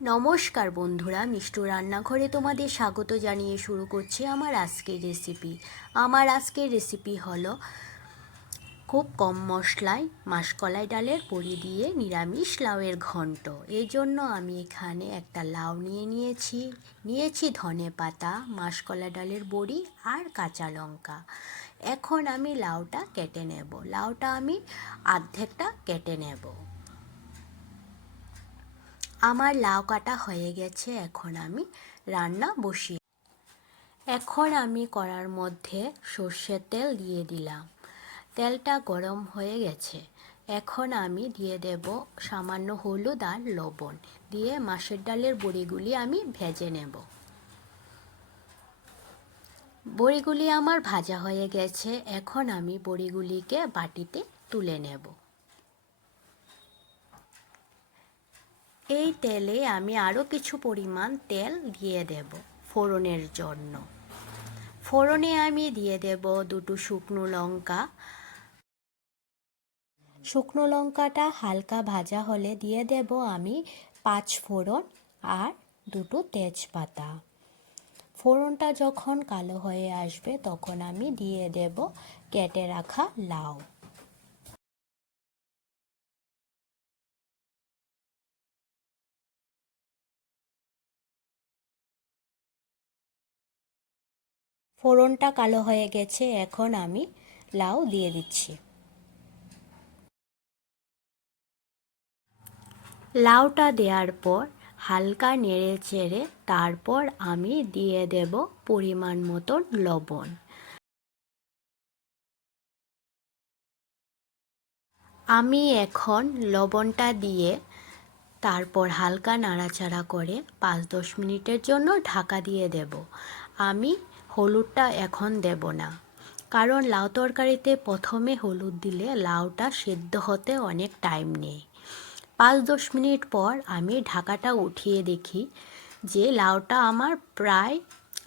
নমস্কার বন্ধুরা, মিষ্টু রান্নাঘরে তোমাদের স্বাগত জানিয়ে শুরু করছি আমার আজকের রেসিপি। আমার আজকের রেসিপি হলো খুব কম মশলায় মাসকলাই ডালের বড়ি দিয়ে নিরামিষ লাউয়ের ঘন্ট। এই জন্য আমি এখানে একটা লাউ নিয়েছি ধনে পাতা, মাসকলাই ডালের বড়ি আর কাঁচা লঙ্কা। এখন আমি লাউটা কেটে নেব। লাউটা আমি অর্ধেকটা কেটে নেব। আমার লাউ কাটা হয়ে গেছে। এখন আমি রান্না বসিয়ে কড়ার মধ্যে সর্ষের তেল দিয়ে দিলাম। তেলটা গরম হয়ে গেছে। এখন আমি দিয়ে দেব সামান্য হলুদ আর লবণ দিয়ে মাছের ডালের বড়িগুলি আমি ভেজে নেব। বড়িগুলি আমার ভাজা হয়ে গেছে। এখন আমি বড়িগুলিকে বাটিতে তুলে নেব। এই তেলে আমি আরও কিছু পরিমাণ তেল দিয়ে দেব ফোড়নের জন্য। ফোড়নে আমি দিয়ে দেব দুটো শুকনো লঙ্কা। শুকনো লঙ্কাটা হালকা ভাজা হলে দিয়ে দেব আমি 5 ফোড়ন আর দুটো তেজপাতা। ফোড়নটা যখন কালো হয়ে আসবে তখন আমি দিয়ে দেব কেটে রাখা লাউ। ফোড়নটা কালো হয়ে গেছে। এখন আমি লাউ দিয়ে দিচ্ছি। লাউটা দেওয়ার পর হালকা নেড়ে চেড়ে তারপর আমি দিয়ে দেব পরিমাণ মতন লবণ। আমি এখন লবণটা দিয়ে তারপর হালকা নাড়াচাড়া করে 5-10 মিনিটের জন্য ঢাকা দিয়ে দেব। আমি হলুদটা এখন দেব না, কারণ লাউ তরকারিতে প্রথমে হলুদ দিলে লাউটা সেদ্ধ হতে অনেক টাইম নেয়। 5-10 মিনিট পর আমি ঢাকাটা উঠিয়ে দেখি যে লাউটা আমার প্রায়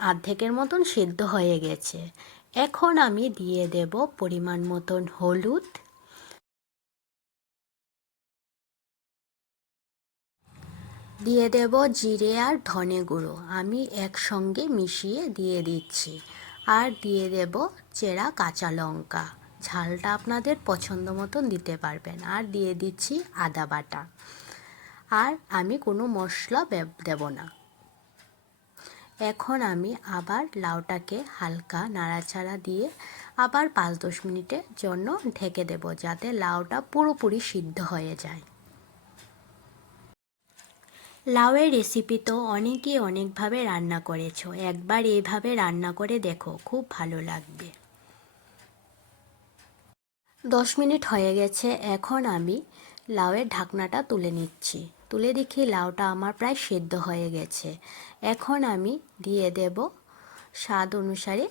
অর্ধেকের মতন সেদ্ধ হয়ে গেছে। এখন আমি দিয়ে দেব পরিমাণ মতন হলুদ, দিয়ে দেব জিরে আর ধনে গুঁড়ো আমি একসঙ্গে মিশিয়ে দিয়ে দিচ্ছি। আর দিয়ে দেব চেরা কাঁচা লঙ্কা, ঝালটা আপনাদের পছন্দ মতন দিতে পারবেন। আর দিয়ে দিচ্ছি আদা বাটা। আর আমি কোনো মশলা দেব না। এখন আমি আবার লাউটাকে হালকা নাড়াচাড়া দিয়ে আবার 5-10 মিনিটের জন্য ঢেকে দেব, যাতে লাউটা পুরোপুরি সিদ্ধ হয়ে যায়। লাউয়ের রেসিপি তো অনেকেই অনেকভাবে রান্না করেছো, একবার এইভাবে রান্না করে দেখো, খুব ভালো লাগবে। 10 মিনিট হয়ে গেছে। এখন আমি লাউয়ের ঢাকনাটা তুলে নিচ্ছি। তুলে দেখি লাউটা আমার প্রায় সেদ্ধ হয়ে গেছে। এখন আমি দিয়ে দেব স্বাদ অনুসারে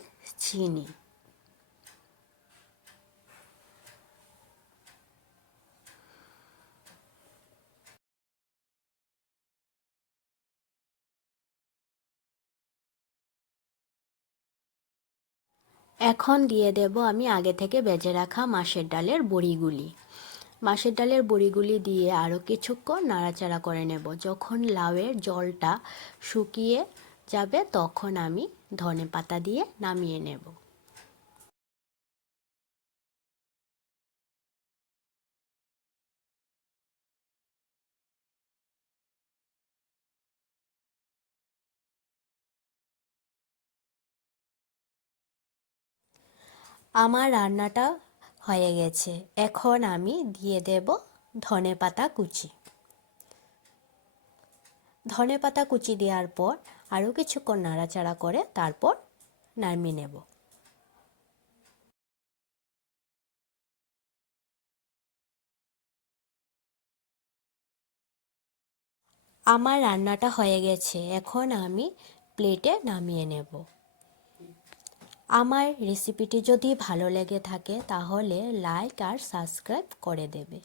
চিনি। এখন দিয়ে দেব আমি আগে থেকে ভেজে রাখা মাছের ডালের বড়িগুলি। মাছের ডালের বড়িগুলি দিয়ে আরও কিছুক্ষণ নাড়াচাড়া করে নেব। যখন লাউয়ের জলটা শুকিয়ে যাবে তখন আমি ধনেপাতা দিয়ে নামিয়ে নেব। আমার রান্নাটা হয়ে গেছে। এখন আমি দিয়ে দেব ধনেপাতা কুচি। ধনেপাতা কুচি দেওয়ার পর আরও কিছুক্ষণ নাড়াচাড়া করে তারপর নামিয়ে নেব। আমার রান্নাটা হয়ে গেছে। এখন আমি প্লেটে নামিয়ে নেব। আমার রেসিপিটি যদি ভালো লেগে থাকে তাহলে লাইক আর সাবস্ক্রাইব করে দেবে।